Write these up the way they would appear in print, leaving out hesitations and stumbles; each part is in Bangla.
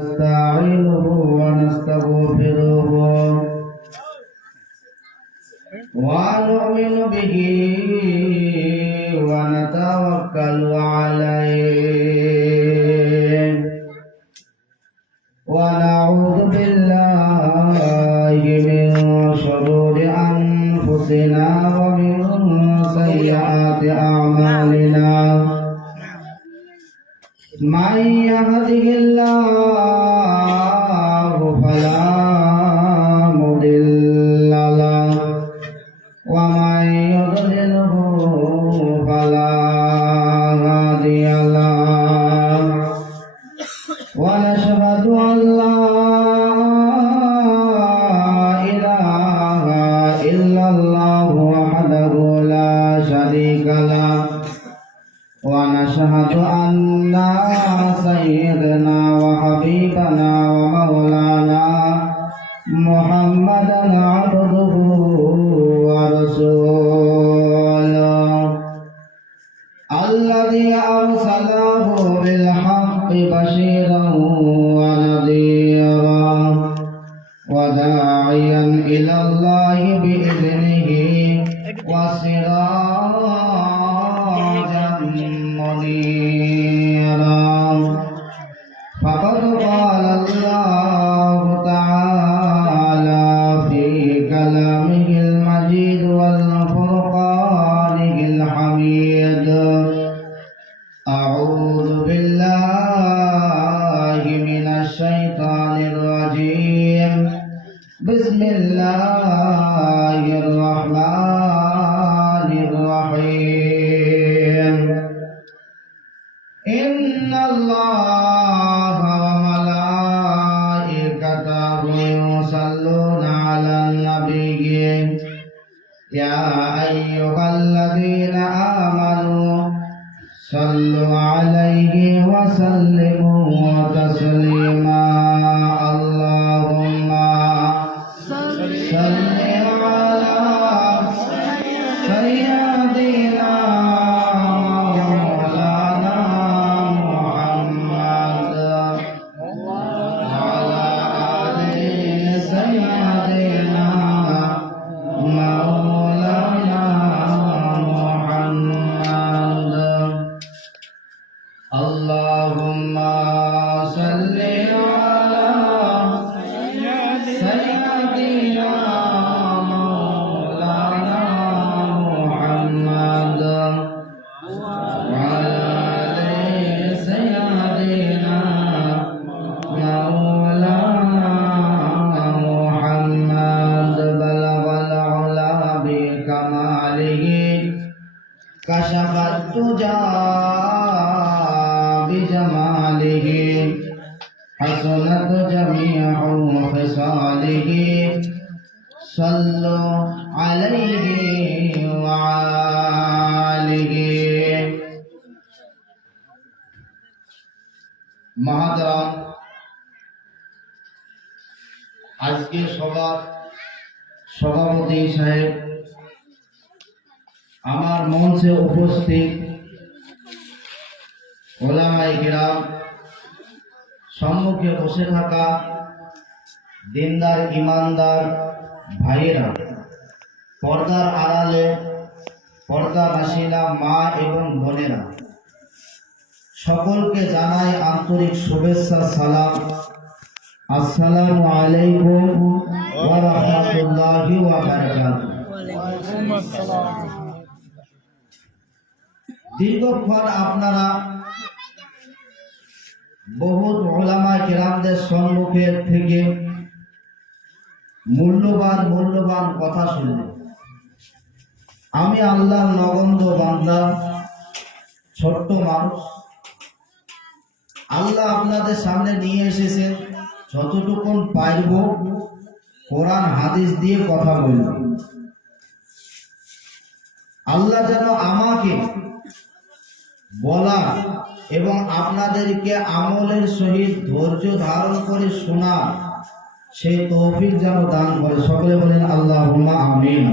نستعينه ونستغفره ونؤمن به ونتوكل عليه ونعوذ بالله من شرور أنفسنا ومن سيئات أعمالنا من يهده الله فلا مضل له ومن يضلله فلا هادي له ونشهد أن لا إله إلا الله وحده لا شريك له ونشهد أن سيدنا وحبيبنا ومولانا محمدا عبده ورسوله الذي أرسله بالحق بشيرا ونذيرا وداعيا إلى الله بإذنه وسراجا منيرا فقد قال الله تعالى في كلامه المجيد والفرقانه الحميد أعوذ بالله من الشيطان الرجيم بسم الله الرحمن الرحيم إن الله وملائكته يصلون على النبي يا أيها الذين آمنوا صلوا عليه وسلموا تسليما اللهم صل على سيدنا مولانا محمد وعلى آل سيدنا مولانا محمد اللهم صل على سيدنا مولانا محمد وعلى آل سيدنا مولانا محمد بلغ العلا بكماله كشف الدجى بجماله حسنت جميع خصاله صلوا عليه وآله محترم আজকে সভাপতি সাহেব আমার মঞ্চে উপস্থিত ওলামায়ে কিরাম সম্মুখে বসে থাকা দিনদার ইমানদার ভাইয়েরা পর্দার আড়ালে পর্দা নাশিনা মা এবং বোনেরা সকলকে জানাই আন্তরিক শুভেচ্ছা সালাম আসসালামু আলাইকুম ওয়া রাহমাতুল্লাহি ওয়া বারাকাতুহু। দীর্ঘক্ষণ আপনারা বহুত উলামায়ে কিরামদের সম্মুখে থেকে মূল্যবান কথা শুনলেন। আমি আল্লাহর নগণ্য বান্দা, ছোট্ট মানুষ। আল্লাহ আপনাদের সামনে নিয়ে এসেছেন, যতটুকুন পারব কোরআন হাদিস দিয়ে কথা বলব। আল্লাহ যেন আমাকে বলা এবং আপনাদেরকে আমলের সহিত ধৈর্য ধারণ করে শোনা সেই তৌফিক যেন দান করে। সকলে বলেন আল্লাহুম্মা আমিন।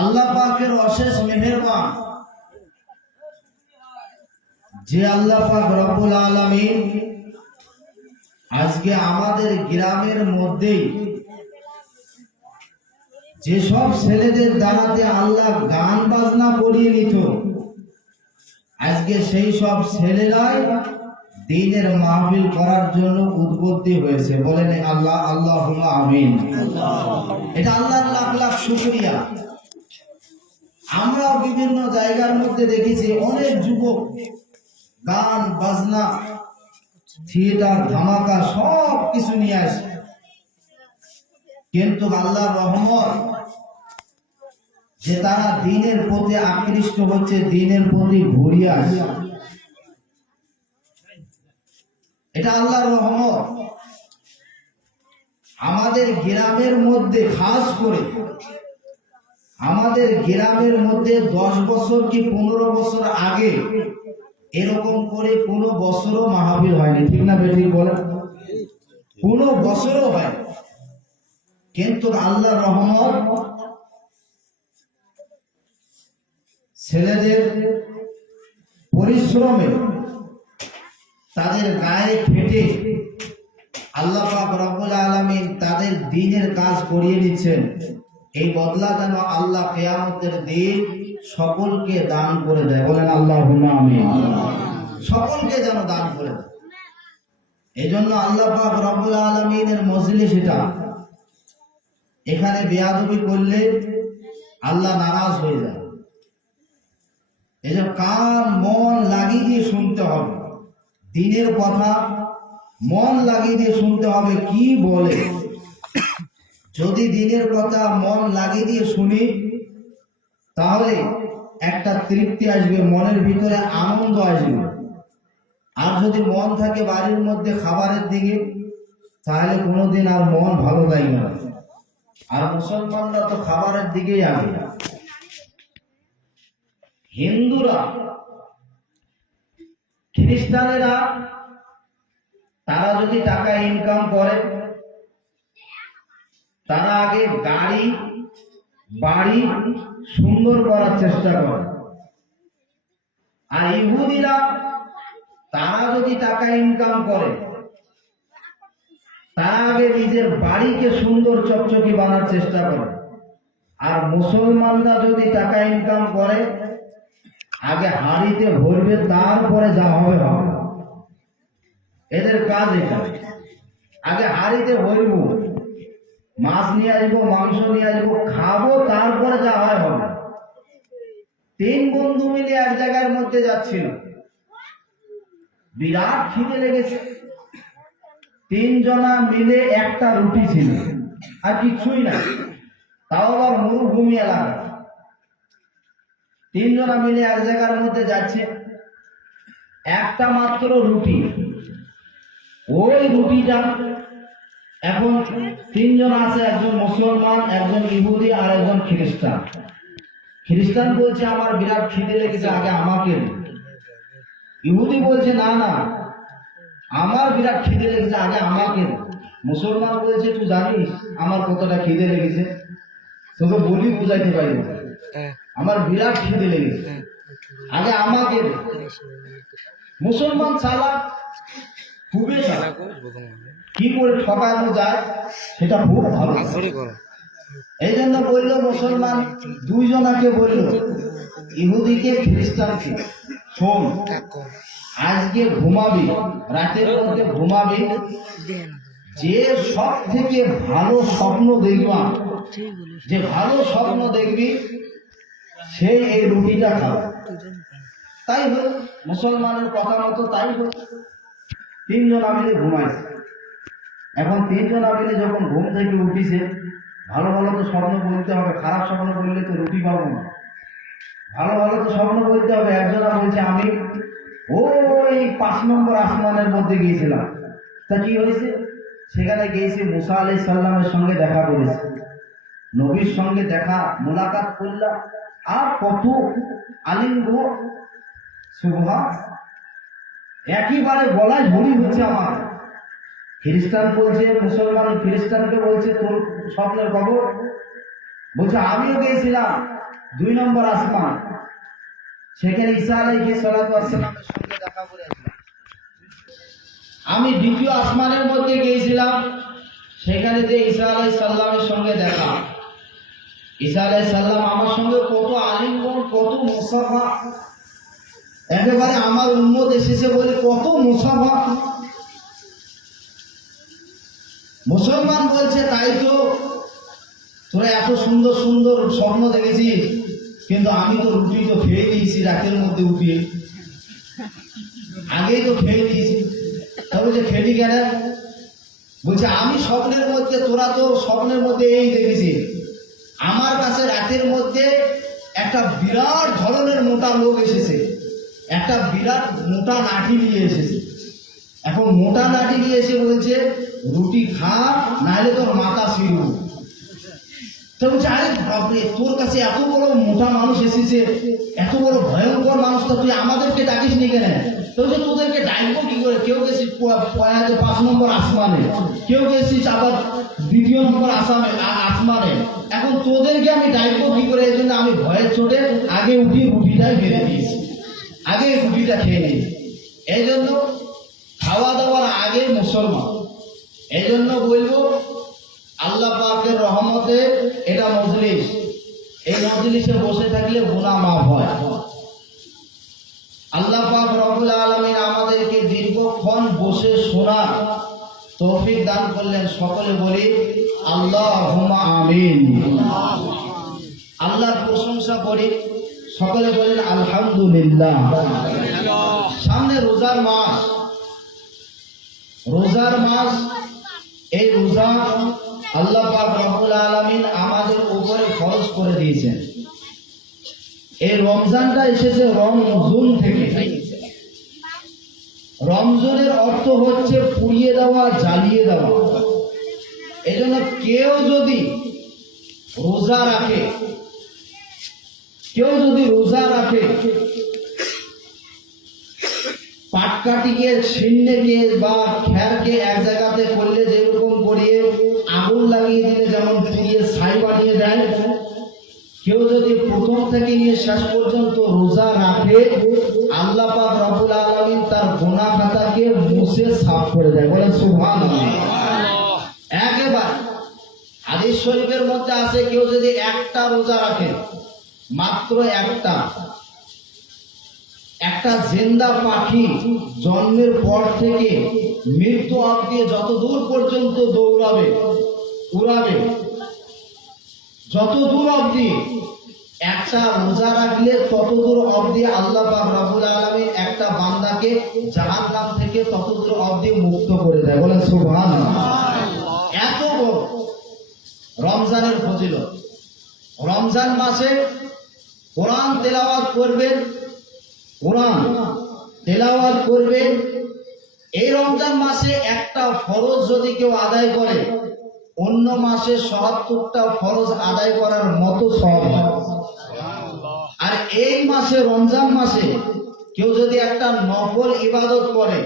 আল্লাহ পাকের অশেষ মেহেরবান, যে আল্লাহ পাক রব্বুল আলামিন আজকে আমাদের গ্রামের মধ্যে যেসব ছেলেদের দ্বারাতে আল্লাহ গান বাজনা করিয়ে নিত, আজকে সেই সব ছেলেরাই দ্বীনের মাহফিল করার জন্য উদ্বুদ্ধ হয়েছে। বলেন আল্লাহ আল্লাহুম্মা আমিন। এটা আল্লাহর লাখ লাখ শুকরিয়া। আমরা বিভিন্ন জায়গার মধ্যে দেখেছি অনেক যুবক গান বাজনা থিয়েটার ধামাকা সব কিছু নিয়ে আসে, কিন্তু আল্লাহর রহমত যে তারা দ্বীনের প্রতি আকৃষ্ট হচ্ছে, দ্বীনের প্রতি ঘুরিয়ে আসে, এটা আল্লাহর রহমত। আমাদের গ্রামের মধ্যে খাস করে আমাদের গ্রামের মধ্যে 10 বছর কি 15 বছর আগে এরকম করে কোনো বছরও মাহফিল হয়নি, ঠিক না বেঠিক বলেন? কোনো বছরও হয়, কিন্তু আল্লাহর রহমত ছেলেদের পরিশ্রমে তাদের গায়ে খেটে আল্লাহ পাক রব্বুল আলামিন তাদের দ্বীনের কাজ করিয়ে নিচ্ছেন। এই বদলা যেন আল্লাহ কিয়ামতের দিন সকলকে দান করে দেয়। বলেন আল্লাহুম্মা আমিন। সকলকে যেন দান করে দেয়। এই জন্য আল্লাহ পাক রব্বুল আলামিনের মজলিস এটা। এখানে বেয়াদবি করলে আল্লাহ নারাজ হয়ে যায়। এই যে কান মন লাগিয়ে দিয়ে শুনতে হবে, দ্বীনের কথা মন লাগিয়ে দিয়ে শুনতে হবে কি বলে। যদি দ্বীনের কথা মন লাগিয়ে দিয়ে শুনি তাহলে একটা তৃপ্তি আসবে, মনের ভিতরে আনন্দ আসবে। আর যদি মন থাকে বাড়ির মধ্যে খাবারের দিকে, তাহলে কোনোদিন আর মন ভালো থাকে না। আর মুসলমানরা তো খাবারের দিকেই আগে। হিন্দুরা, খ্রিস্টানেরা তারা যদি টাকা ইনকাম করে তারা আগে গাড়ি বাড়ি সুন্দর করার চেষ্টা করে। আর ইহুদিরা তারা যদি টাকা ইনকাম করে তারা আগে নিজের বাড়িকে সুন্দর চকচকে বানার চেষ্টা করে। আর মুসলমানরা যদি টাকা ইনকাম করে আগে হাড়িতে ভরবে, তারপরে যা হবে হবে। এদের কাজ এটা, আগে হাড়িতে ভরবো, মাছ নিয়ে আসবো, মাংস নিয়ে আসবো, খাবো, তারপরে যা হয় হবে। 3 বন্ধু মিলে এক জায়গার মধ্যে যাচ্ছিল, বিরাট খিদে লেগেছে। 3 জনা মিলে একটা রুটি ছিল আর কিছুই না, তাও আবার মরুভূমি এলাকা। 3 জনা মিলে এক জায়গার মধ্যে যাচ্ছে, একটা মাত্র রুটি। ওই রুটিটা এখন 3 জন আছে, একজন মুসলমান, একজন ইহুদি আর একজন খ্রিস্টান। খ্রিস্টান বলছে আমার বিরাট খিদে লেগেছে, আগে আমাকে। ইহুদি বলছে না না, আমার বিরাট খিদে লেগেছে, আগে আমাকে। মুসলমান বলছে তুই জানিস আমার কতটা খিদে লেগেছে? তোকে বলি বুঝাইতে পারি, আমার বিরাট খিদে লেগেছে, আগে আমাকে। মুসলমান চালাক, খুবই চালাক, কি করে ঠকানো যায় সেটা খুব ভালো। এই জন্য বলল মুসলমান 2 জনাকে বলল, ইহুদিকে খ্রিস্টানকে, শোন আজকে ঘুমাবি, রাতের মধ্যে ঘুমাবি, যে সব থেকে ভালো স্বপ্ন দেখবা, যে ভালো স্বপ্ন দেখবি সে এই রুটিটা খাবে। তাই হল, মুসলমানের কথা মতো তাই হল। 3 জন মিলে ঘুমাইছে। এখন 3 জন মিলে যখন ঘুম থেকে উঠিছে, ভালো ভালো তো স্বপ্ন বলতে হবে, খারাপ স্বপ্ন বললে তো রুটি পাবো না। ভালো ভালো তো স্বপ্ন বলতে হবে। একজনা বলছে আমি ওই 5 নম্বর আসমানের মধ্যে গিয়েছিলাম। তা কি হয়েছে? সেখানে গিয়েছি, মুসা আলাইহিস সালামের সঙ্গে দেখা করেছি, নবীর সঙ্গে দেখা মোলাকাত করলাম, আর কত আলিঙ্গ সুবহান, একেবারে গলায় ঝুড়ি হচ্ছে আমার। খ্রিস্টান বলছে, মুসলমান খ্রিস্টানকে বলছে তোর স্বপ্নের খবর? বলছে আমিও গিয়েছিলাম 2 নম্বর আসমান, সেখানে ঈসা আলাইহিস সালাতু ওয়াস সালামের সঙ্গে দেখা করেছিলাম। আমি দ্বিতীয় আসমানের মধ্যে গিয়েছিলাম, সেখানে যে ঈসা আলাইহিস সালামের সঙ্গে দেখা। ঈসা আলাইহিস সালাম আমার সঙ্গে কত আলিঙ্গন, কত মুসাফা, একেবারে আমার উম্মত এসেছে বলে কত মুসাফা। মুসলমান বলছে, তাই তো তোরা এত সুন্দর সুন্দর স্বপ্ন দেখেছিস, কিন্তু আমি তো রুটি তো খেয়ে দিয়েছি রাতের মধ্যে উঠিয়ে, আগেই তো খেয়ে দিয়েছি। তবে যে খেলি কেন? বলছে আমি স্বপ্নের মধ্যে, তোরা তো স্বপ্নের মধ্যে এই দেখেছিস, আমার কাছে রাতের মধ্যে একটা বিরাট ধরনের মোটা লোক এসেছে, একটা বিরাট মোটা লাঠি নিয়ে এসেছে। এখন মোটা লাঠি নিয়ে এসে বলছে রুটি খা, নাহলে তোর মাথা ছিঁড়ব। তো বলছে, আরে বাপরে, তোর কাছে এত বড় মোটা মানুষ এসেছে, এত বড় ভয়ঙ্কর মানুষ, তো তুই আমাদেরকে ডাকিস নি কেন? তো বলছে, তোদেরকে ডাকবো কি করে? কেউ গেছিস 5 নম্বর আসমানে, কেউ গেছিস আবার 2 নম্বর আসমানে, এখন তোদেরকে আমি ডাকবো কি করে? এই জন্য আমি ভয়ের চোটে আগে উঠিয়ে রুটিটাই বেড়ে দিয়েছি, আগে রুটিটা খেয়ে নিয়েছি। এই জন্য খাওয়া দাওয়ার আগে মুসলমান। এই জন্য বলবো, আল্লাহ পাকের রহমতে এটা মজলিস, এই মজলিসে বসে থাকলে গুনাহ মাফ হয়। আল্লাহ পাক রব্বুল আলামিন আমাদেরকে দীর্ঘক্ষণ বসে শোনার তৌফিক দান করলেন। সকলে বলি আল্লাহুম্মা আমিন। আল্লাহর প্রশংসা করি, সকলে বলেন আলহামদুলিল্লাহ। সামনে রোজার মাস, রোজার মাস, এই রোজা আল্লাহ পাক রব্বুল আলামিন আমাদের উপরে ফরজ করে দিয়েছেন। এই রমজানটা এসেছে রমজুন থেকে। রমজানের অর্থ হচ্ছে পুড়িয়ে দেওয়া, জ্বালিয়ে দেওয়া। এই জন্য কেউ যদি রোজা রাখে, কেউ যদি রোজা রাখে, পাটকাঠিকে, ছিন্নকে বা খ্যারকে এক জায়গাতে করলে যেরকম করিয়ে আগুন লাগিয়ে দিলে যেমন পুড়িয়ে ছাই বানিয়ে দেয়, কেউ যদি প্রথম থেকে নিয়ে শেষ পর্যন্ত রোজা রাখে, আল্লাহ পাক রব্বুল আলামিন তার গুনাহ খাতাকে মুছে সাফ করে দেয়। বলেন সুবহানাল্লাহ। একেবারে হাদিস শরীফের মধ্যে আছে, কেউ যদি একটা রোজা রাখে, মাত্র একটা জিন্দা পাখি জন্মের পর থেকে মৃত্যু অবধি যত দূর পর্যন্ত দৌড়াবে, উড়াবে, যত দূর অবধি একটা রোজা রাখলে তত দূর অবধি আল্লাহ পাক রব্বুল আলামিন একটা বান্দাকে জাহান্নাম থেকে তত দূর অবধি মুক্ত করে দেয়। বলেন সুবহানাল্লাহ। এত বড় রমজানের ফজিলত। রমজান মাসে কোরআন তেলাওয়াত করবেন, কোরআন তেলাওয়াত করবেন। এই রমজান মাসে একটা ফরজ যদি কেউ আদায় করে, অন্য মাসে ৭৭টা ফরজ আদায় করার মতো সওয়াব হয়। আর এই মাসে, রমজান মাসে কেউ যদি একটা নফল ইবাদত করে,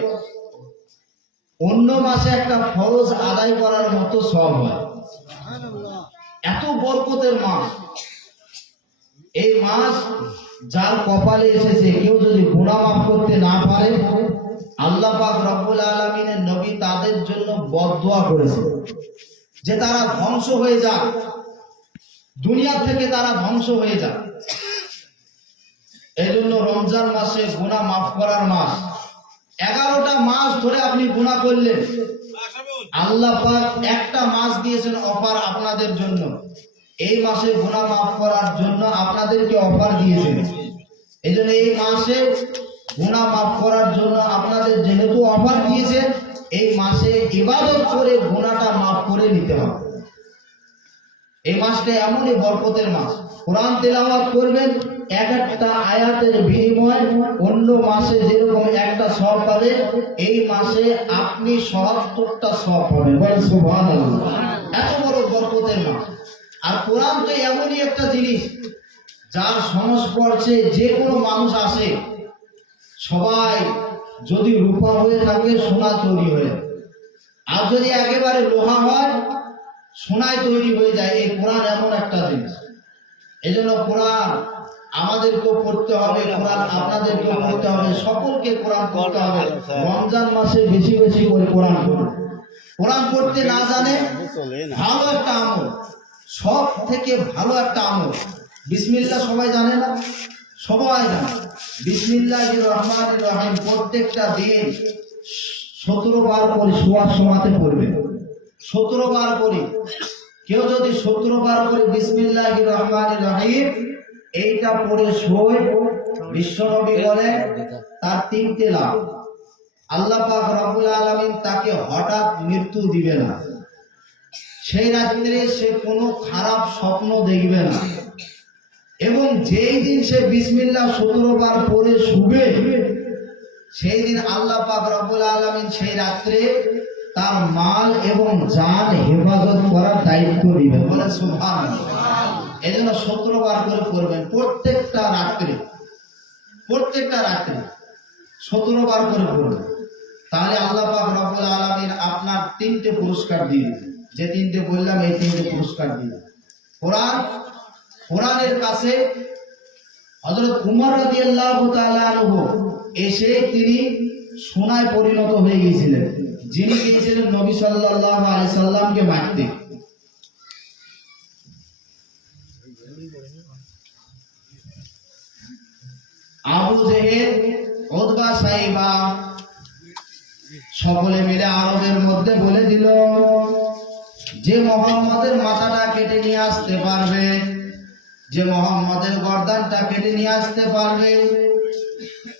অন্য মাসে একটা ফরজ আদায় করার মতো সওয়াব হয়। এত বরকতের মাস। এই মাস যার কপালে এসেছে, কেউ যদি গুনাহ মাফ করতে না পারে, আল্লাহ পাক রব্বুল আলামিনের নবী তাদের জন্য বদদোয়া করেছে যে তারা ধ্বংস হয়ে যাক, দুনিয়া থেকে তারা ধ্বংস হয়ে যাক। এই জন্য রমজান মাসে গুনাহ মাফ করার মাস। 11টা মাস ধরে আপনি গুনাহ করলেন, আল্লাহ পাক একটা মাস দিয়েছেন অফার আপনাদের জন্য। এই মাসে গুনাহ মাফ করার জন্য আপনাদেরকে অফার দিয়েছেন। এই জন্য এই মাসে গুনাহ মাফ করার জন্য আপনাদের যেহেতু অফার দিয়েছে, এই মাসে ইবাদত করে গুনাহটা মাফ করে নিতে হবে। এই মাসটা এমনই বরকতের মাস। কোরআন তেলাওয়াত করবেন, এক একটা আয়াতের বিনিময়ে অন্য মাসে যেরকম একটা সওয়াব পাবে, এই মাসে আপনি ৭৭টা সওয়াব পাবেন। বলেন সুবহানাল্লাহ। এত বড় বরকতের মাস। আর কোরআন তো এমনই একটা জিনিস, যার সংস্পর্শে যে কোনো মানুষ আসে, সবাই যদি রূপা হয়ে থাকে সোনা তৈরি হয়ে, আর যদি একেবারে লোহা হয় সোনায় তৈরি হয়ে যায়। এই কোরআন এমন একটা জিনিস। এই জন্য কোরআন আমাদেরকেও পড়তে হবে কোরআন, আপনাদেরকেও পড়তে হবে, সকলকে কোরআন পড়তে হবে। রমজান মাসে বেশি বেশি করে কোরআন পড়ুন। কোরআন পড়তে না জানে ভালো একটা আমল, সব থেকে ভালো একটা আমল বিসমিল্লাহ। সবাই জানে না? সবাই জানে। বিসমিল্লাহির রহমানির রহিম প্রত্যেকটা দিন 17 বার করে শোয়ার সময়তে পড়বে। 17 বার করে। কেউ যদি 17 বার করে বিসমিল্লাহির রহমানির রহিম এইটা পড়ে শোয়, বিশ্বনবী বলে তার 3টে লাভ। আল্লাহ পাক রব্বুল আলামিন তাকে হঠাৎ মৃত্যু দিবে না, সেই রাত্রে সে কোনো খারাপ স্বপ্ন দেখবে না, এবং যেই দিন সে বিসমিল্লাহ 17 বার পড়ে শুবে সেই দিন আল্লাহ পাক রব্বুল আলামিন সেই রাত্রে তার মাল এবং জান হেফাজত করার দায়িত্ব দিবেন। বলে সুবহানাল্লাহ। এই জন্য 17 বার করে পড়বেন প্রত্যেকটা রাত্রে, প্রত্যেকটা রাত্রে 17 বার করে পড়বেন। তাহলে আল্লাহ পাক রব্বুল আলামিন আপনার 3টে পুরস্কার দিবেন। যে 3টে বললাম এই 3টে পুরস্কার দিবেন। কোরআনের কাছে হযরত উমর রাদিয়াল্লাহু তাআলা আনহু এসে তিনি সোনায় পরিণত হয়ে গিয়েছিলেন, যিনি গিয়েছিলেন নবী সাল্লাল্লাহু আলাইহি সাল্লামকে মারতে। আবু জেহেল, উতবা, সাইবা সকলে মিলে আরবের মধ্যে বলে দিল, যে মুহাম্মাদের মাথাটা কেটে নিয়ে আসতে পারবে, যে মুহাম্মাদের গর্দানটা কেটে নিয়ে আসতে পারবে,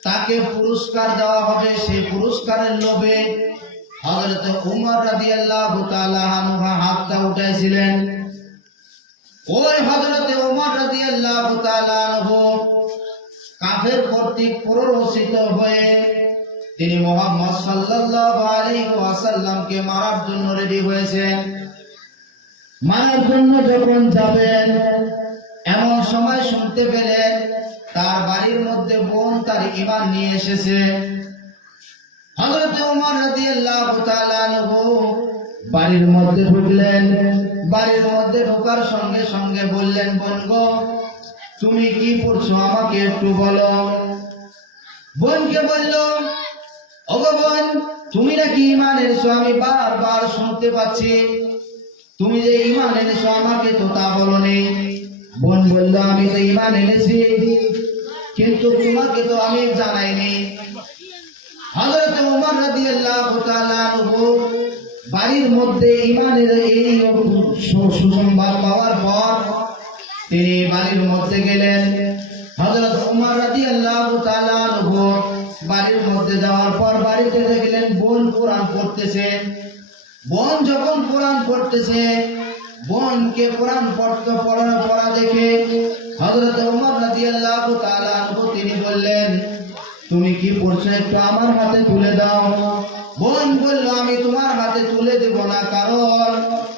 তাকে পুরস্কার দেওয়া হবে। সেই পুরস্কারের লোভে হযরত উমর রাদিয়াল্লাহু তাআলা আনহু হাতটা উঠাইছিলেন। ওই হযরত উমর রাদিয়াল্লাহু তাআলা আনহু কাফের কর্তৃক প্ররোচিত হয়ে তিনি মুহাম্মদ সাল্লাল্লাহু আলাইহি ওয়াসাল্লামকে মারার জন্য রেডি হয়েছেন। মারার জন্য যখন যাবেন এমন সময় শুনতে পেলেন তার বাড়ির মধ্যে বোন তার ঈমান নিয়ে এসেছে। হযরত ওমর রাদিয়াল্লাহু তাআলা আনহু বাড়ির মধ্যে ঢুকলেন। বাড়ির মধ্যে ঢোকার সঙ্গে সঙ্গে বললেন, বোন গো, তুমি কি পড়ছো আমাকে একটু বলো। বোনকে বলল, ওগো বোন, তুমি নাকি ঈমান এনেছো, আমি বারবার শুনতে পাচ্ছি, তুমি যে ঈমান এনেছো আমাকে তো তা বলনি। বোন বলল, আমি তো ঈমান এনেছি, কিন্তু তোমাকে তো আমি জানাইনি। হযরত ওমর রাদিয়াল্লাহু তাআলা আনহু বাড়ির মধ্যে ঈমানের এই সুসংবাদ পাওয়ার পর তিনি বাড়ির মধ্যে গেলেন। হযরত ওমর রাদিয়াল্লাহু তাআলা আনহু বাড়ির মধ্যে যাওয়ার পর বাড়িতে দেখলেন বোন কোরআন পড়তেছে। বোন যখন কোরআন পড়তেছে, বোনকে কোরআন পড়া দেখে হযরত ওমর রাদিয়াল্লাহু তাআলা আনহু তিনি বললেন, তুমি কি পড়ছো একটু আমার হাতে তুলে দাও। বোন বলল, আমি তোমার হাতে তুলে দেব না, কারণ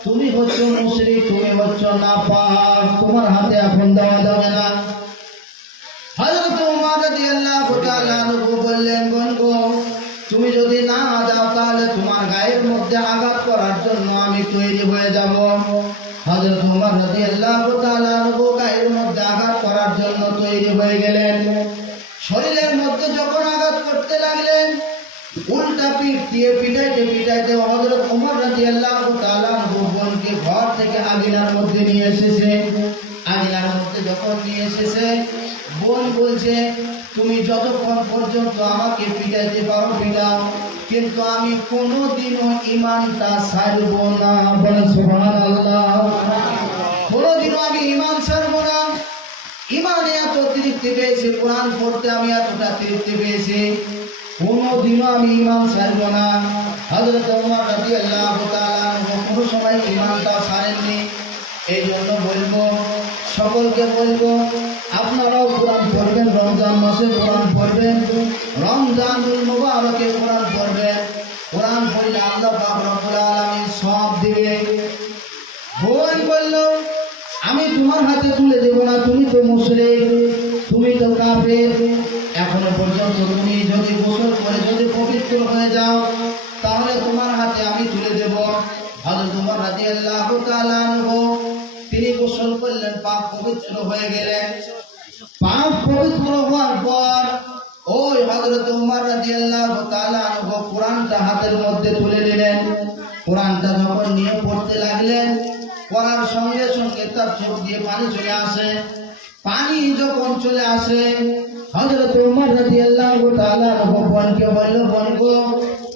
তুমি হচ্ছো মুশরিক, তুমি হচ্ছো নাপাক, তোমার হাতে এখন দেওয়া যাবে না। হযরত ওমর রাদিয়াল্লাহু তাআলা আনহু বললেন, বোন গো, তুমি যদি না যাও তাহলে তোমার গায়ের মধ্যে আঘাত করার জন্য আমি তৈরি হয়ে যাব। হযরত ওমর রাদিয়াল্লাহু তাআলা আনহু গায়ের মধ্যে আঘাত করার জন্য তৈরি হয়ে গেলেন। শরীরের মধ্যে যখন আঘাত করতে লাগলেন, উল্টা পিঠ দিয়ে পিটাইতে পিটাইতে হযরত ওমর রাদিয়াল্লাহু তাআলা আনহু বোনকে ঘর থেকে আঙিনার মধ্যে নিয়ে এসেছে। আঙিনার মধ্যে যখন নিয়ে এসেছে, বোন বলছে, তুমি যতক্ষণ পর্যন্ত আমাকে পিটাইতে পারো পিটাও, কিন্তু আমি কোনোদিনও ঈমানটা ছাড়ব না। বলেন সুবহানাল্লাহ। কোনোদিনও আমি ঈমান ছাড়ব না। ঈমানে এত তৃপ্তি পেয়েছি, কোরআন পড়তে আমি এতটা তৃপ্তি পেয়েছি, কোনোদিনও আমি ঈমান ছাড়ব না। হযরত ওমর রাদিয়াল্লাহু তাআলা কোনো সময় ঈমানটা ছাড়েননি। এই জন্য বলবো, সকলকে বলবো, আপনারাও কোরআন পড়বেন, রমজান মাসে কোরআন পড়বেন, রমজানুল মুবারকে কোরআন পড়বেন। কোরআন পড়লে আল্লাহ পাক রব্বুল আলামিন সওয়াব দিবে। বোন বলল, আমি তোমার হাতে তুলে দেব না, তুমি তো মুশরিক, তুমি তো কাফের, এখনো পর্যন্ত তুমি যদি গোসল করে যদি পবিত্র হয়ে যাও তাহলে তোমার হাতে আমি তুলে দেব। হযরত ওমর রাদিয়াল্লাহু তাআলা আনহু তিনি গোসল করলেন, পাক পবিত্র হয়ে গেলেন। পাক পবিত্র হওয়ার পর ওই হযরত উমর রাদিয়াল্লাহু তাআলা আনহু কোরআনটা হাতের মধ্যে তুলে নিলেন। কোরআনটা যখন নিয়ে পড়তে লাগলেন, পড়ার সঙ্গে সঙ্গে তার চোখ দিয়ে পানি চলে আসে। পানি যখন চলে আসে, হযরত উমর রাদিয়াল্লাহু তাআলা আনহু বোনকে বলল, বোন গো,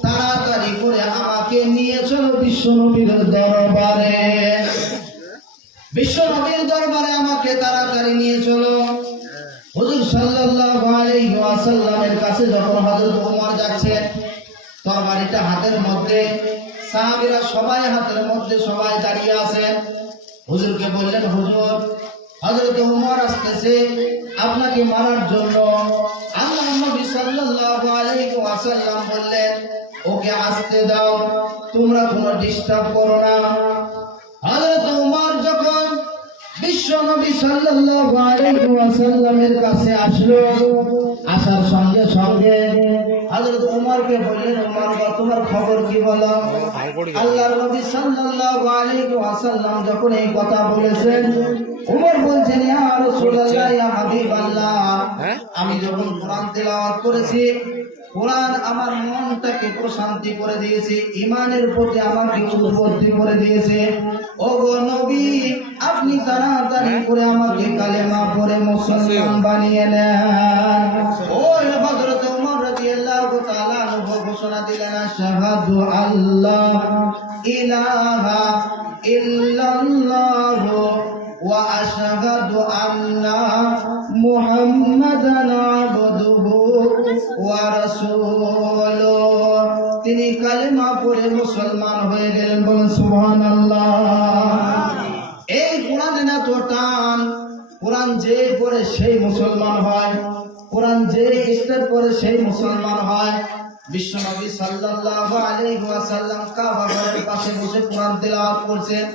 তাড়াতাড়ি করে আমাকে নিয়ে চলো বিশ্বনবীর দরবারে। বিশ্বনবীর দরবারে আমাকে তাড়াতাড়ি নিয়ে চলো। হুজুর সাল্লাল্লাহু আলাইহি ওয়াসাল্লামের কাছে যখন হযরত ওমর যাচ্ছেন, তরবারিটা হাতের মধ্যে, সাহাবীরা সবাই হাতের মধ্যে সবাই দাঁড়িয়ে আছেন। হুজুরকে বললেন, হুজুর, হযরত ওমর আসতেছে আপনাকে মারার জন্য। আল্লাহর নবী সাল্লাল্লাহু আলাইহি ওয়াসাল্লাম বললেন, ওকে আসতে দাও, তোমরা কোনো ডিস্টার্ব করো না। হযরত ওমর যখন বিশ্বনবী সাল্লাল্লাহু আলাইহি ওয়াসাল্লামের কাছে আসলো, আসার সঙ্গে সঙ্গে হযরত ওমরকে বললেন, ওমর, তোমার খবর কি বলো? আল্লাহর নবী সাল্লাল্লাহু আলাইহি ওয়াসাল্লাম যখন এই কথা বলেছেন, ওমর বলছেন, ইয়া রাসূলুল্লাহ, ইয়া হাবিবাল্লাহ, আমি যখন কোরআন তেলাওয়াত করেছি, কোরআন আমার মনটাকে প্রশান্তি করে দিয়েছে, ঈমানের প্রতি আমাকে উদ্বুদ্ধ করে দিয়েছে। ওগো নবী, আপনি তাড়াতাড়ি করে আমাকে কালেমা পড়ে মুসলমান বানিয়ে নেন। ওই হযরত ওমর রাদিয়াল্লাহু তাআলা আনহু ঘোষণা দিলেন, আশহাদু আল্লাহ ইলাহা ইল্লাল্লাহ ওয়া আশহাদু আন্না মুহাম্মাদান আবদুহু ওয়া রাসূলুহু। তিনি কালেমা পড়ে মুসলমান হয়ে গেলেন। বলেন সুবহানাল্লাহ। এই কোরআনে না তো টান, কোরআন যে পড়ে সেই মুসলমান হয়, কোরআন যে ইস্তের পড়ে সেই মুসলমান হয়। বিশ্বনবী সাল্লাল্লাহু আলাইহি ওয়াসাল্লাম কাবা ঘরের পাশে বসে কোরআন তেলাওয়াত করছেন।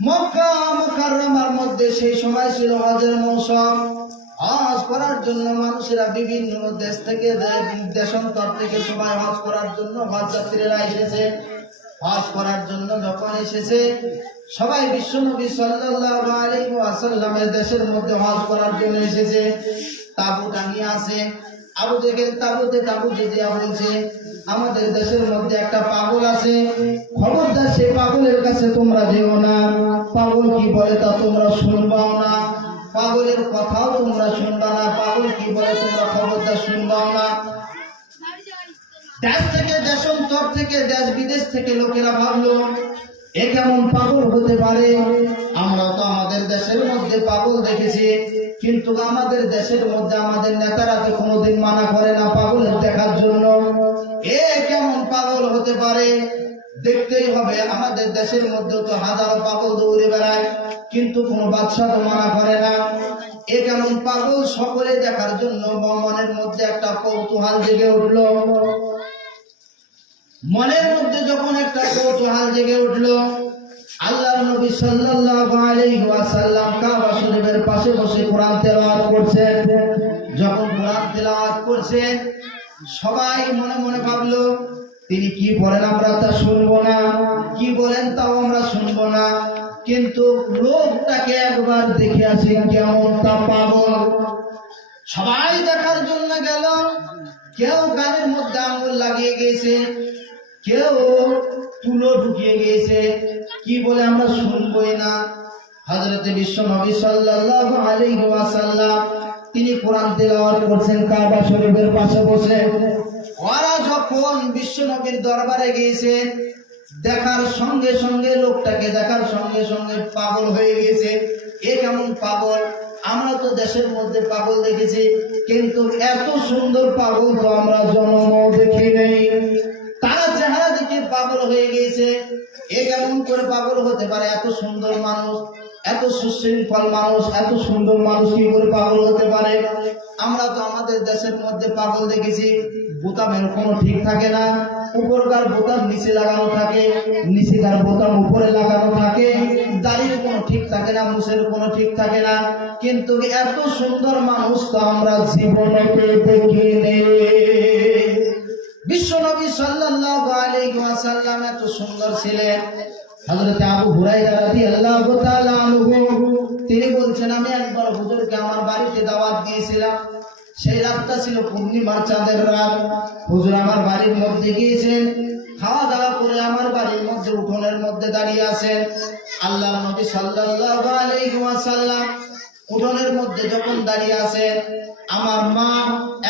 মক্কা মুকাররমার মধ্যে সেই সময় ছিল হজের মৌসুম। হজ করার জন্য মানুষেরা বিভিন্ন দেশ থেকে, দেশান্তর থেকে সবাই হজ করার জন্য হজ যাত্রীরা এসেছে। হজ করার জন্য যখন এসেছে, সবাই বিশ্বনবী সাল্লাল্লাহু আলাইহি ওয়াসাল্লামের দেশের মধ্যে হজ করার জন্য এসেছে। তাবু টাঙিয়ে আছে। আবু দেখেন তাবুতে তাবু দিয়া বলছে, আমাদের দেশের মধ্যে একটা পাগল আছে, খবরদার সেই পাগলের কাছে তোমরা যেও না। পাগল কি বলে তা তোমরা শুনবাও না, পাগলের কথাও তোমরা শুনবা না। পাগল কি বলে তোমরা খবরদার শুনবাও না। দেশ থেকে, দেশান্তর থেকে, দেশ বিদেশ থেকে লোকেরা ভাবলো, এ কেমন পাগল হতে পারে? আমরা তো আমাদের দেশের মধ্যে পাগল দেখেছি, কিন্তু আমাদের দেশের মধ্যে আমাদের নেতারা তো কোনোদিন মানা করে না পাগলের দেখার জন্য। এ কেমন পাগল হতে পারে? দেখতেই হবে। আমাদের দেশের মধ্যে তো হাজারো পাগল দৌড়ে বেড়ায়, কিন্তু কোনো বাদশা তো মানা করে না। এ কেমন পাগল? সকলে দেখার জন্য মনের মধ্যে একটা কৌতূহল জেগে উঠলো। মনের মধ্যে যখন একটা কৌতূহল জেগে উঠলো, আল্লাহর নবী সাল্লাল্লাহু আলাইহি ওয়াসাল্লাম কাবা শরীফের পাশে বসে কোরআন তেলাওয়াত করছেন। যখন কোরআন তেলাওয়াত করছেন, সবাই মনে মনে ভাবলো, তিনি কি বলেন আমরা তা শুনবো না, কি বলেন তাও আমরা শুনবো না। কিন্তু লোকটাকে একবার দেখে আসি, কেমন তা পাগল। সবাই দেখার জন্য গেল। কেউ গানের মধ্যে আঙুল লাগিয়ে গিয়েছে, কেউ তুলো ঢুকিয়ে গিয়েছে, কি বলে আমরা শুনবই না। হযরতে বিশ্বনবী সাল্লাল্লাহু আলাইহি ওয়াসাল্লাম তিনি কোরআন তেলাওয়াত করছেন কাবা শরীফের পাশে বসে। ওরা যখন বিশ্বনবীর দরবারে গিয়েছেন, দেখার সঙ্গে সঙ্গে, লোকটাকে দেখার সঙ্গে সঙ্গে পাগল হয়ে গেছে। এ কেমন পাগল? আমরা তো দেশের মধ্যে পাগল দেখেছি, কিন্তু এত সুন্দর পাগল তো আমরা জন্মও দেখি নেই। তারা চেহারা দেখে পাগল হয়ে গিয়েছে। এ কেমন করে পাগল হতে পারে? এত সুন্দর মানুষ, এত সুশৃঙ্খল মানুষ, এত সুন্দর মানুষ কি করে পাগল হতে পারে? আমরা তো আমাদের দেশের মধ্যে পাগল দেখেছি, বোতামের কোনো ঠিক থাকে না, উপরকার বোতাম নিচে লাগানো থাকে, নিচেকার বোতাম উপরে লাগানো থাকে, দাড়ির কোনো ঠিক থাকে না, মুছের কোনো ঠিক থাকে না। কিন্তু এত সুন্দর মানুষ তো আমরা জীবনেতে দেখিনি। বিশ্বনবী সাল্লাল্লাহু আলাইহি ওয়াসাল্লাম এত সুন্দর ছিলেন। হযরত আবু হুরায়রা রাদিয়াল্লাহু তাআলা আনহু তিনি বলছেন আমি একবার হুজুরকে আমার বাড়িতে দাওয়াত দিয়েছিলাম। সেই রাতটা ছিল পূর্ণিমার চাঁদের রাত। হুজুর আমার বাড়ির মধ্যে গিয়েছেন, খাওয়া দাওয়া করে আমার বাড়ির মধ্যে উঠোনের মধ্যে দাঁড়িয়ে আছেন। আল্লাহর নবী সাল্লাল্লাহু আলাইহি ওয়াসাল্লাম উঠোনের মধ্যে যখন দাঁড়িয়ে আছেন, আমার মা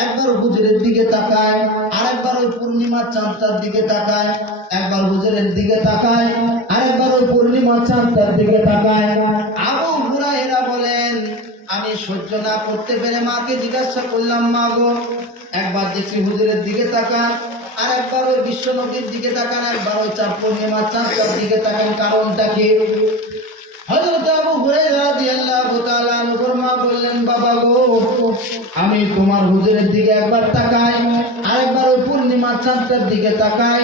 একবার হুজুরের দিকে তাকায়, আরেকবার ওই পূর্ণিমার চাঁদটার দিকে তাকায়, একবার হুজুরের দিকে তাকায়, আরেকবার ওই পূর্ণিমার চাঁদটার দিকে তাকায়। আবু হুরায়রা বলেন, আমি সহ্য না করতে পেরে মাকে জিজ্ঞাসা করলাম, মা গো, একবার দেখছি হুজুরের দিকে তাকান, আর একবার ওই বিশ্ব নবীর দিকে তাকান, একবার ওই চাঁদ পূর্ণিমার চাঁদটার দিকে তাকান, কারণটা কি? হযরত আবু হুরায়রা রাদিয়াল্লাহু তাআলা আনহুর মা বললেন, বাবা গো, আমি তোমার হুজুরের দিকে একবার তাকাই, আরেকবার ওই পূর্ণিমার চাঁদটার দিকে তাকাই,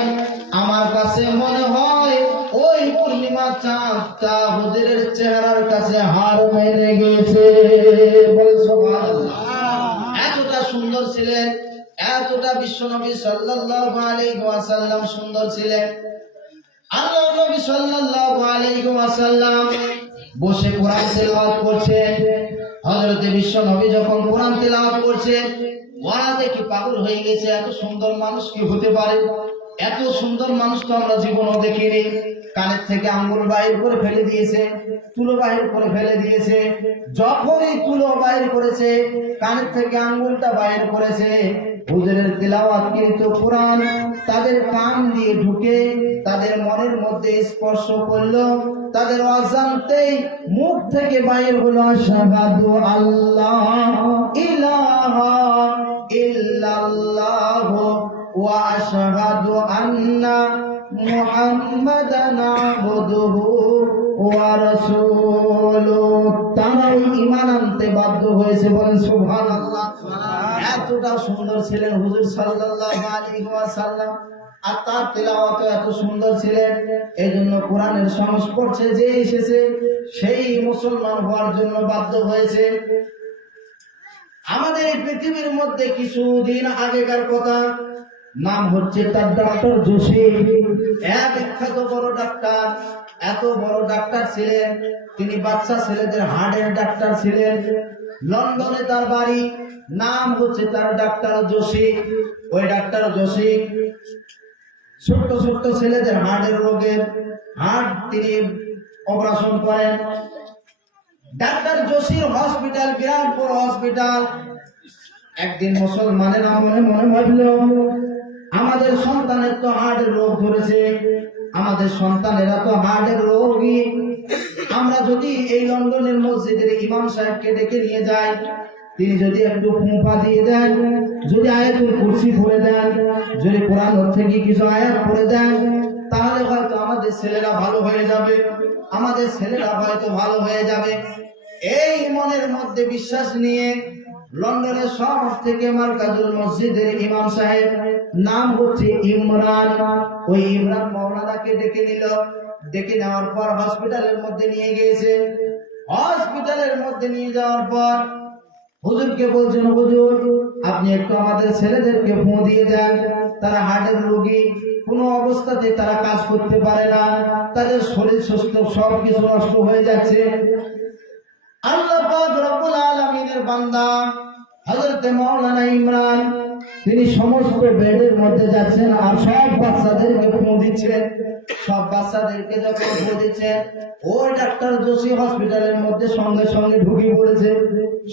আমার কাছে মনে হয় ওই পূর্ণিমার চাঁদটা হুজুরের চেহারার কাছে হার মেনে গেছে। বল সুবহানাল্লাহ। এতটা সুন্দর ছিলেন, এতটা বিশ্বনবী সাল্লাল্লাহু আলাইহি ওয়াসাল্লাম সুন্দর ছিলেন। আল্লাহর নবী সাল্লাল্লাহু আলাইহি ওয়াসাল্লাম বসে কোরআন তেলাওয়াত করছেন। হযরত বিশ্বনবী যখন কোরআন তেলাওয়াত করছেন, ওরা দেখি পাগল হয়ে গেছে। এত সুন্দর মানুষ কি হতে পারে? এত সুন্দর মানুষ তো আমরা জীবনেও দেখিনি। কানের থেকে আঙ্গুল বাইর করে ফেলে দিয়েছে, তুলো বাইর করে ফেলে দিয়েছে। যখনই তুলো বাইর করেছে, কানের থেকে আঙ্গুলটা বাইর করেছে, হুজুরের তেলাওয়াত কিন্তু কোরআন তাদের কান দিয়ে ঢুকে তাদের মনের মধ্যে স্পর্শ করলো। তাদের অজান্তেই মুখ থেকে বাইর হলো, আশহাদু আল্লাহ ইলাহা ইল্লাল্লাহ ওয়া আশহাদু আন্না মুহাম্মাদান আবদুহু ওয়া রাসূলুহু। তারাও ঈমান আনতে বাধ্য হয়েছে। বলেন সুবহানাল্লাহ। এতটা সুন্দর ছিলেন হুজুর সাল্লাল্লাহু আলাইহি ওয়াসাল্লাম, আর তার তেলাওয়াত এত সুন্দর ছিলেন। এই জন্য কোরআনের সংস্পর্শে যে এসেছে সেই মুসলমান হওয়ার জন্য বাধ্য হয়েছে। আমাদের এই পৃথিবীর মধ্যে কিছুদিন আগেকার কথা, নাম হচ্ছে তার ডক্টর জোশী, এক বিখ্যাত বড় ডাক্তার। এত বড় ডাক্তার ছিলেন, তিনি বাচ্চা ছেলেদের হার্টের ডাক্তার ছিলেন। লন্ডনে তার বাড়ি, নাম হচ্ছে তার ডাক্তার জোশী। ওই ডাক্তার জোশী ছোট্ট ছোট্ট ছেলেদের হার্টের রোগের হার্ট তিনি অপারেশন করেন। ডাক্তার জোশীর হসপিটাল বিরাট বড় হসপিটাল। একদিন মুসলমানেরা মনে মনে ভাবল, আমাদের সন্তানের তো হার্টের রোগ ধরেছে, আমাদের সন্তানেরা তো হার্টের রোগী, আমরা যদি এই লন্ডনের মসজিদের ইমাম সাহেবকে ডেকে নিয়ে যাই, তিনি যদি একটু ফুঁফা দিয়ে দেন, যদি আয়াতুল কুরসি পড়ে দেন, যদি কোরআন থেকে কিছু আয়াত পড়ে দেন, তাহলে হয়তো আমাদের ছেলেরা ভালো হয়ে যাবে, আমাদের ছেলেরা হয়তো ভালো হয়ে যাবে। এই মনের মধ্যে বিশ্বাস নিয়ে লন্ডনের শহর থেকে মার্কাজুল মসজিদের ইমাম সাহেব, নাম হচ্ছে ইমরান, ওই ইমরান মাওলানাকে ডেকে নিল। ডেকে নেওয়ার পর হসপিটালের মধ্যে নিয়ে গিয়েছে। হসপিটালের মধ্যে নিয়ে যাওয়ার পর হুজুরকে বলছেন, হুজুর আপনি একটু আমাদের ছেলেদেরকে ফোঁ দিয়ে দেন, তারা হার্টের রোগী, কোনো অবস্থাতে তারা কাজ করতে পারে না, তাদের শরীর সুস্থ সবকিছু নষ্ট হয়ে যাচ্ছে। আল্লাহ পাক রব্বুল আলামিনের বান্দা হযরত মাওলানা ইমরান, তিনি সমস্ত বেডের মধ্যে যাচ্ছেন আর সব বাচ্চাদেরকে ফোঁ দিচ্ছেন। সব বাচ্চাদেরকে যখন ফোঁ দিচ্ছেন, ওই ডাক্তার জোশী হসপিটালের মধ্যে সঙ্গে সঙ্গে ঢুকে পড়েছে।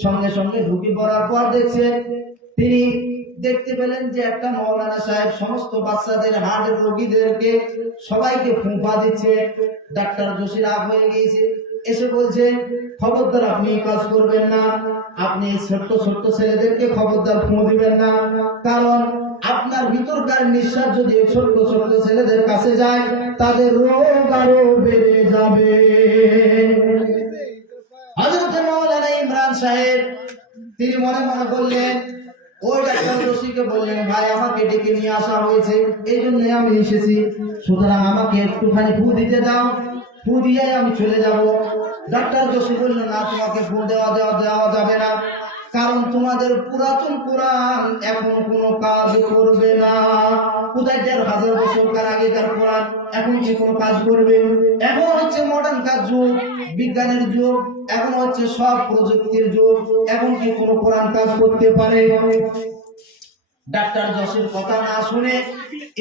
সঙ্গে সঙ্গে ঢুকে পড়ার পর দেখছে, তিনি দেখতে পেলেন যে একটা মাওলানা সাহেব সমস্ত বাচ্চাদের হার্টের রোগীদেরকে সবাইকে ফুঁফা দিচ্ছে। ডাক্তার জোশী রাগ হয়ে গিয়েছে, এসে বলছে, খবরদার আপনি কাজ করবেন না, আপনি ছোট্ট ছোট্ট ছেলেদেরকে খবরদার ফুঁ দিবেন না, কারণ আপনার ভিতরকার নিঃশ্বাস যদি ছোট্ট ছোট্ট ছেলেদের কাছে যায়, তাদের রোগ আরো বেড়ে যাবে। হযরত মাওলানা ইমরান সাহেব তিনি মনে মনে বললেন, ওই ডাক্তার জোশীকে বললেন, ভাই আমাকে ডেকে নিয়ে আসা হয়েছে, এই জন্য আমি এসেছি, সুতরাং আমাকে একটুখানি ফু দিতে দাও, ফু দিয়ে আমি চলে যাব। ডাক্তার জোশী বলল, না, তোমাকে ফু দেওয়া যাবে না, কারণ তোমাদের পুরাতন কোরআন এখন কোনো কাজ করবে না। কোথায় ১,৫০০ বছরকার আগেকার কোরআন এখন কি কোনো কাজ করবে? এখন হচ্ছে মডার্ন কাজ যুগ, বিজ্ঞানের যুগ, এখন হচ্ছে সব প্রযুক্তির যুগ, এখন কি কোনো কোরআন কাজ করতে পারে? ডাক্তার জসির কথা না শুনে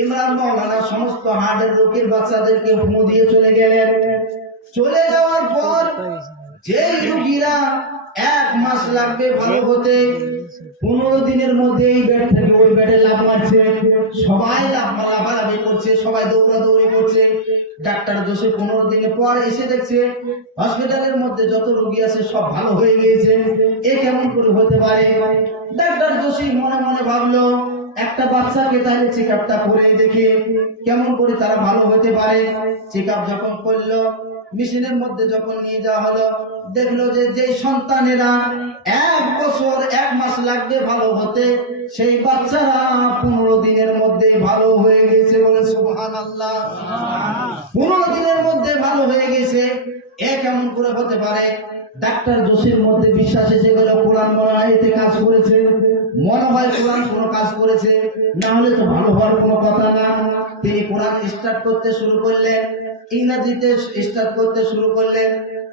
ইমরান মাওলানা সমস্ত হার্টের রোগীর বাচ্চাদেরকে হুমো দিয়ে চলে গেলেন। চলে যাওয়ার পর যেই রোগীরা 1 মাস লাগবে ভালো হতে, 15 দিনের মধ্যে এই বেড থেকে ওই বেডে লাফ মারছে, সবাই লাফালাফি করছে, সবাই দৌড়াদৌড়ি করছে। ডাক্তার জসি 15 দিনের পর এসে দেখছে হসপিটালের মধ্যে যত রোগী আছে সব ভালো হয়ে গিয়েছে। এ কেমন করে হতে পারে? ডাক্তার জসি মনে মনে ভাবলো, একটা বাচ্চাকে তাহলে চেক আপটা করে দেখে কেমন করে তারা ভালো হতে পারে। চেক আপ যখন করলো, মেশিনের মধ্যে যখন নিয়ে যাওয়া হলো, দেখলো যে যেই সন্তানেরা 1 বছর 1 মাস লাগবে ভালো হতে, সেই বাচ্চারা 15 দিনের মধ্যে ভালো হয়ে গেছে। বলে সুবহানাল্লাহ। 15 দিনের মধ্যে ভালো হয়ে গেছে। এ কেমন করে হতে পারে? ডাক্তার জসির মধ্যে বিশ্বাস এসে গেল, কোরআন মনে হয় এতে কাজ করেছে, মনে হয় কোরআন কোনো কাজ করেছে, না হলে তো ভালো হওয়ার কোনো কথা না। তিনি কোরআন স্টার্ট করতে শুরু করলেন, ইংরেজিতে স্টার্ট করতে শুরু করলেন।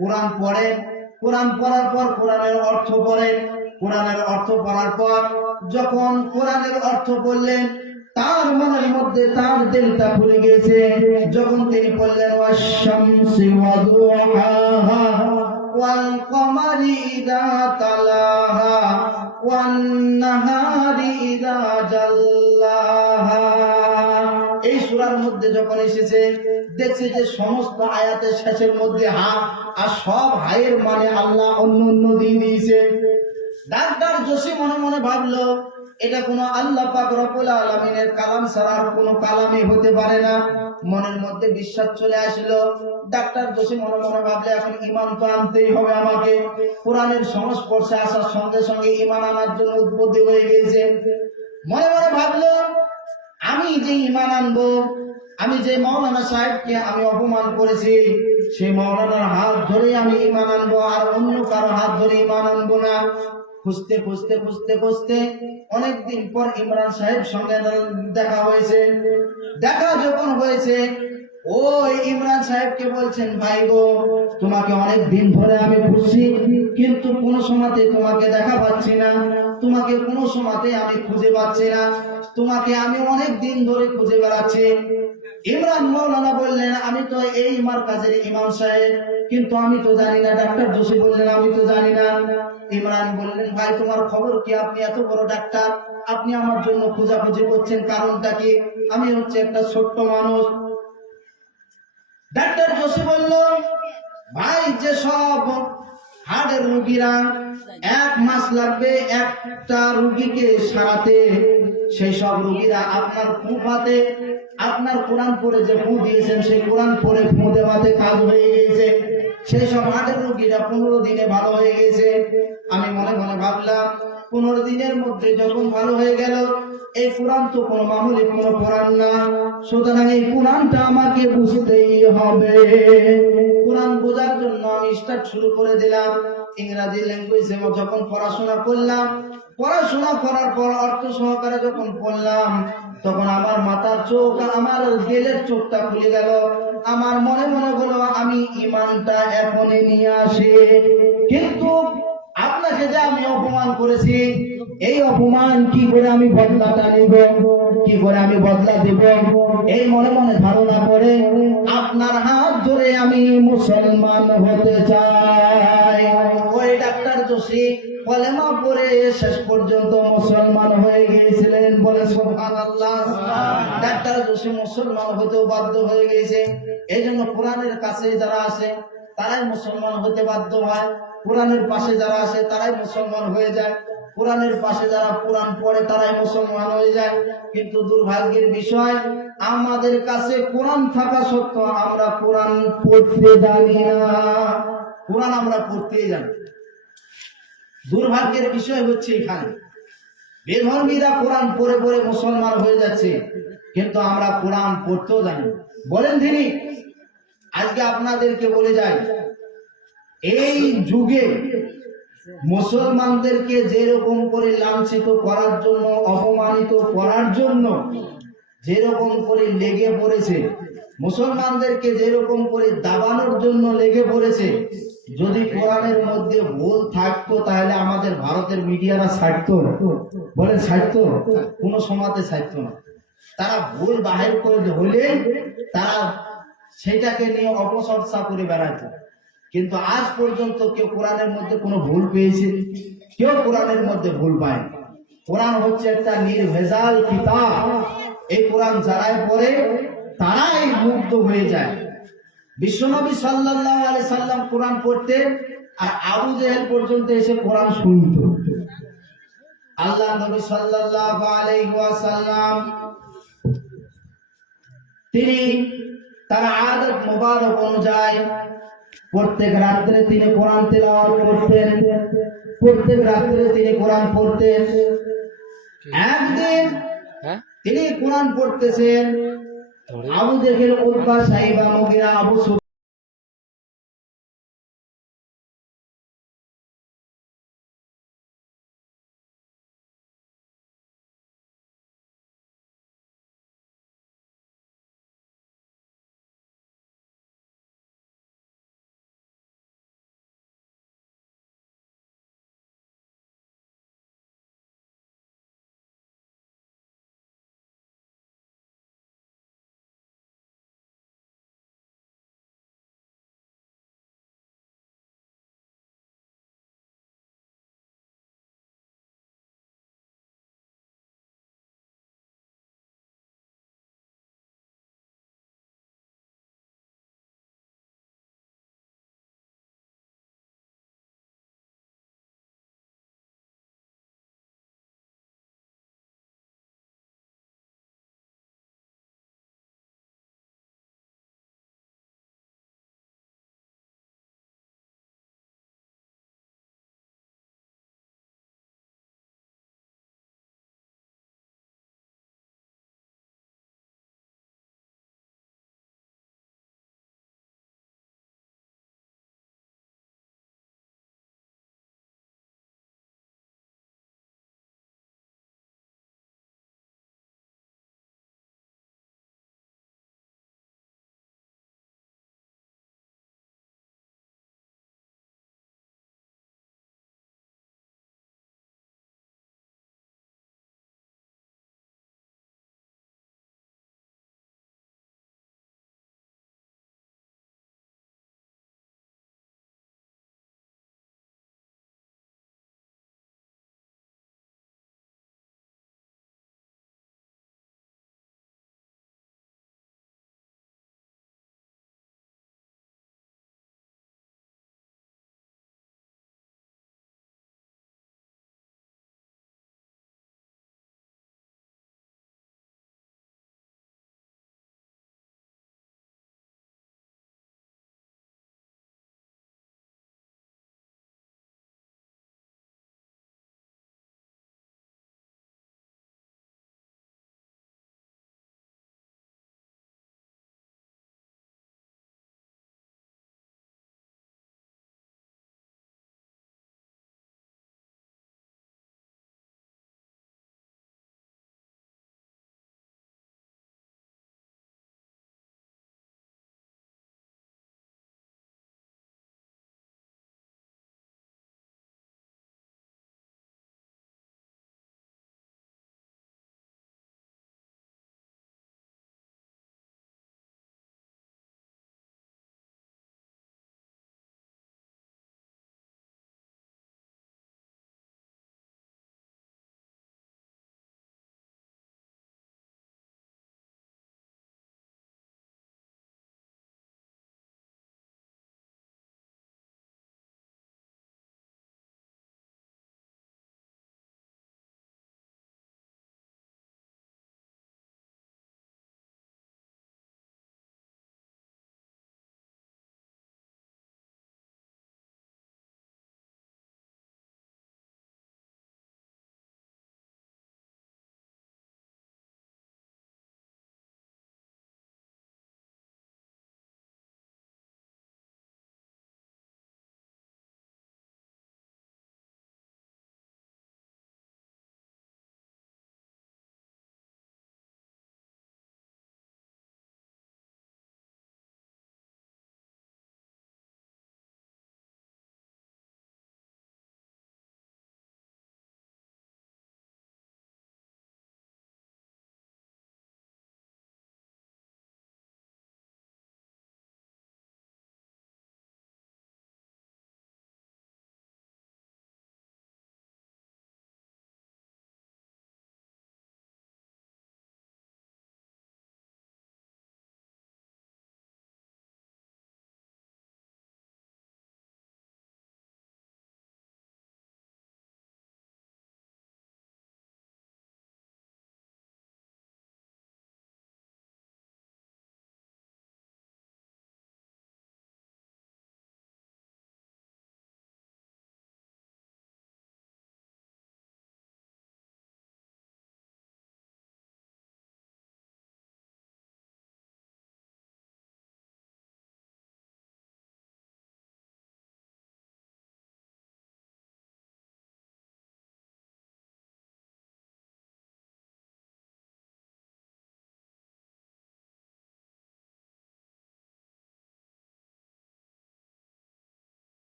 কোরআন পড়েন, কোরআন পড়ার পর কোরআনের অর্থ পড়েন, কোরআনের অর্থ পড়ার পর যখন কোরআনের অর্থ বললেন, তার মনের মধ্যে তার দিলটা খুলে গেছে। যখন তিনি বললেন ওয়াশ-শামসি ওয়া-দুহাহা ওয়াল কমারি ইযা তালাহা ওয়ান-নাহারি ইযা জাল্লাহা, এই সূরার মধ্যে যখন এসেছে দেখছে যে সমস্ত আয়াতের শেষের মধ্যে হা, আর সব হায়ের মানে আল্লাহ অন্য অন্য দিয়ে দিয়েছে। ডাক্তার জসি মনে মনে ভাবলো, এটা কোনো আল্লাহ পাক রব্বুল আলামিনের কালাম ছাড়া আর কোনো কালামই হতে পারে না। মনের মধ্যে বিশ্বাস চলে আসলো। ডাক্তার জসি মনে মনে ভাবলে, এখন ঈমান তো আনতেই হবে আমাকে। কোরআনের সংস্পর্শে আসার সঙ্গে সঙ্গে ঈমান আনার জন্য উদ্বুদ্ধ হয়ে গেছে। মনে মনে ভাবলো, আমি যে ঈমান আনবো, আমি যে মাওলানা সাহেবকে আমি অপমান করেছি, সেই মাওলানার হাত ধরে আমি ঈমান আনবো, আর অন্য কারো হাত ধরে ঈমান আনবো না। খুঁজতে খুঁজতে খুঁজতে খুঁজতে অনেকদিন পর ইমরান সাহেব সঙ্গে দেখা হয়েছে। দেখা যখন হয়েছে, ওই ইমরান সাহেবকে বলছেন, ভাই গো, তোমাকে অনেক দিন ধরে আমি খুঁজছি, কিন্তু কোনো সময়তে তোমাকে দেখা পাচ্ছি না, তোমাকে কোনো সময়তে আমি খুঁজে পাচ্ছি না, তোমাকে আমি অনেক দিন ধরে খুঁজে বেড়াচ্ছি। ইমরান মাওলানা বললেন, আমি তো এই মারকাজের ইমাম সাহেব, কিন্তু আমি তো জানি না। ডাক্তার জসি বললেন, আমি তো জানি না। ইমরান বললেন, ভাই তোমার খবর কি? আপনি এত বড় ডাক্তার, আপনি আমার জন্য খোঁজাখুঁজি করছেন, কারণটা কি? আমি হচ্ছে একটা ছোট্ট মানুষ। ডাক্তার জসি বলল, ভাই যে সব হার্টের রোগীরা 1 মাস লাগবে একটা রোগীকে সারাতে, সেই সব রোগীরা আপনার ফুঁফাতে, আপনার কোরআন পড়ে যে ফু দিয়েছেন, সেই কোরআন পড়ে ফু দেওয়াতে কাজ হয়ে গেছে। সেই সব হার্টের রোগীরা 15 দিনে ভালো হয়ে গেছে। আমি মনে মনে ভাবলাম, 15 দিনের মধ্যে যখন ভালো হয়ে গেল, এই কোরআন তো কোনো মামুলি কোনো কোরআন না, সুতরাং এই কোরআনটা আমাকে বুঝতেই হবে। কোরআন বোঝার জন্য আমি স্টার্ট শুরু করে দিলাম। ইংরেজি ল্যাঙ্গুয়েজে যখন পড়াশোনা করলাম, পড়াশোনা করার পর অর্থ সহকারে যখন পড়লাম, তখন আমার মাথার চোখ, আমার দিলের চোখটা খুলে গেল। আমার মনে মনে হলো, আমি ঈমানটা এখনই নিয়ে আসি। কিন্তু আপনাকে যে আমি অপমান করেছি, এই অপমান কি করে আমি বদলাটা নিব, কি করে আমি বদলা দেব, এই মনে মনে ধারণা করে আপনার হাত ধরে আমি মুসলমান হতে চাই। ওই ডাক্তার জসি কলেমা পড়ে শেষ পর্যন্ত মুসলমান হয়ে গিয়েছিলেন। বলে সুবহানাল্লাহ। ডাক্তার জসি মুসলমান হতেও বাধ্য হয়ে গেছে। এই জন্য কোরআনের কাছে যারা আসে তারাই মুসলমান হতে বাধ্য হয়, কোরআনের পাশে যারা আসে তারাই মুসলমান হয়ে যায়, কোরআনের পাশে যারা কোরআন পড়ে তারাই মুসলমান হয়ে যায়। কিন্তু দুর্ভাগ্যের বিষয়, আমাদের কাছে কোরআন থাকা সত্ত্বেও আমরা কোরআন পড়তে জানি না। কোরআন আমরা পড়তেই জানি। দুর্ভাগ্যের বিষয় হচ্ছে এখানে বেধর্মীরা কোরআন পড়ে পড়ে মুসলমান হয়ে যাচ্ছে, কিন্তু আমরা কোরআন পড়তেও জানি। বলেন তিনি, আজকে আপনাদেরকে বলে যাই, এই যুগে মুসলমানদেরকে যেরকম করে লাঞ্ছিত করার জন্য, অপমানিত করার জন্য যেরকম করে লেগে পড়েছে, মুসলমানদেরকে যেরকম করে দাবানোর জন্য লেগে পড়েছে, যদি কোরআনের মধ্যে ভুল থাকতো তাহলে আমাদের ভারতের মিডিয়ারা ছাড়তো? বলেন ছাড়তো? কোনো সমাজে ছাড়তো না। তারা ভুল বাহির করে হলে তারা সেটাকে নিয়ে অপচর্চা করে বেড়াতো। কিন্তু আজ পর্যন্ত কেউ কোরআনের মধ্যে কোনো ভুল পেয়েছে? কেউ কোরআনের মধ্যে ভুল পায়নি। কোরআন হচ্ছে একটা নির্ভেজাল কিতাব। এই কোরআন যারাই পড়ে তারাই মুগ্ধ হয়ে যায়। বিশ্বনবী সাল্লাল্লাহু আলাইহি সাল্লাম কোরআন পড়তেন, আর আবু জেহেল পর্যন্ত এসে কোরআন শুনত। আল্লাহ নবী সাল্লাল্লাহু আলাইহি ওয়াসাল্লাম তিনি তার আদত মুবারক অনুযায়ী প্রত্যেক রাত্রে তিনি কোরআন তেলাওয়াত করতেন, প্রত্যেক রাত্রে তিনি কোরআন পড়তেন। একদিন তিনি কোরআন পড়তেছেন, আবু জেহেল, উতবা, সাইবা, মুগীরা, আবু